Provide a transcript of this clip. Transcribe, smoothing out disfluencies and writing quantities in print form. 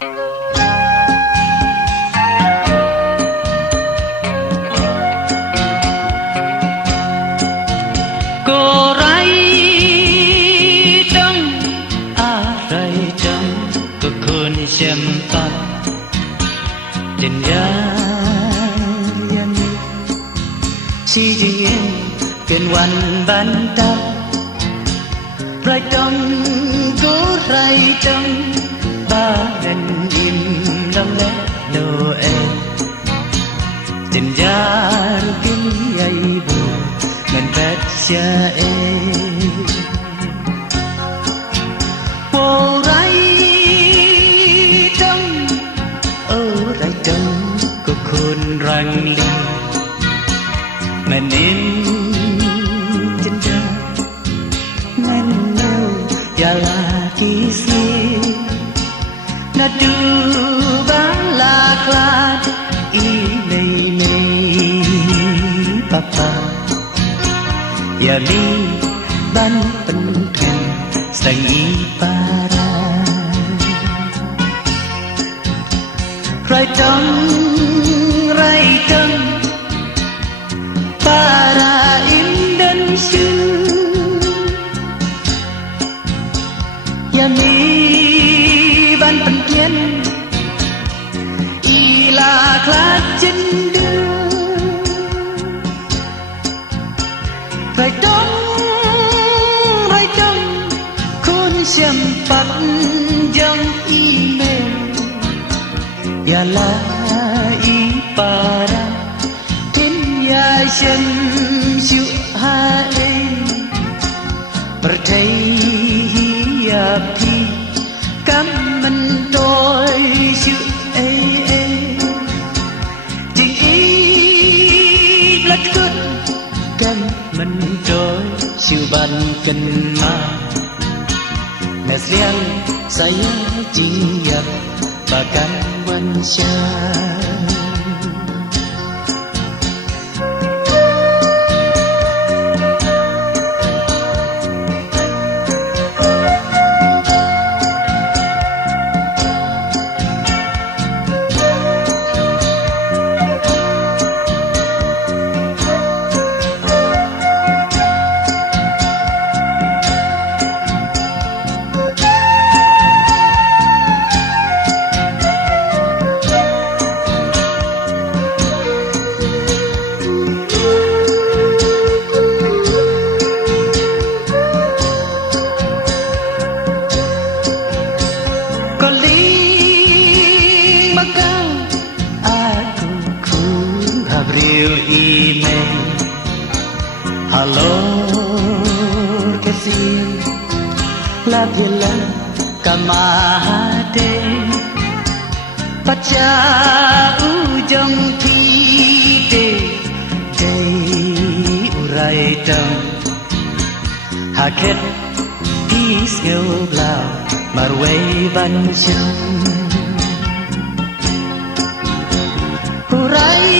ก็ไรต้องอะไรจังก็คนเชื่อมต่อจนยากยันชีวิตเป็นวันบันดาลไรต้องก็ไรจังบ้านอิ่มดำและโนเอจนยากกินใหญ่บัวมันแปดเสียเอโอ้ไรจังโอ้ไรจังก็คนรังลีมันนิ่มจนยากนั่นเล่าอย่าลาที่สีน่าดูบ้างลาคลาดอีในปะปะอย่ามีบ้านเป็นเพื่อนสังอีปาราใครจังไรจังปาราอินเดนซึอย่ามีบ้านเป็นเพียนอีลาคลาดจินเดือไรต้องคุณเชื่อมปักยังอีเมลอย่าลาอีปาราทิ้งยาฉันชิวหาเองประเทศยาพี่กำมันโดยชิวเอจริงอีลัดกุดกันมันโดยชิวบันกันมาแม่เสียงใส่จียับปากกันวันชาemail halo kasih la bila kamahade pacha ujung thi de urai tang haket peace go lao marway ban chang urai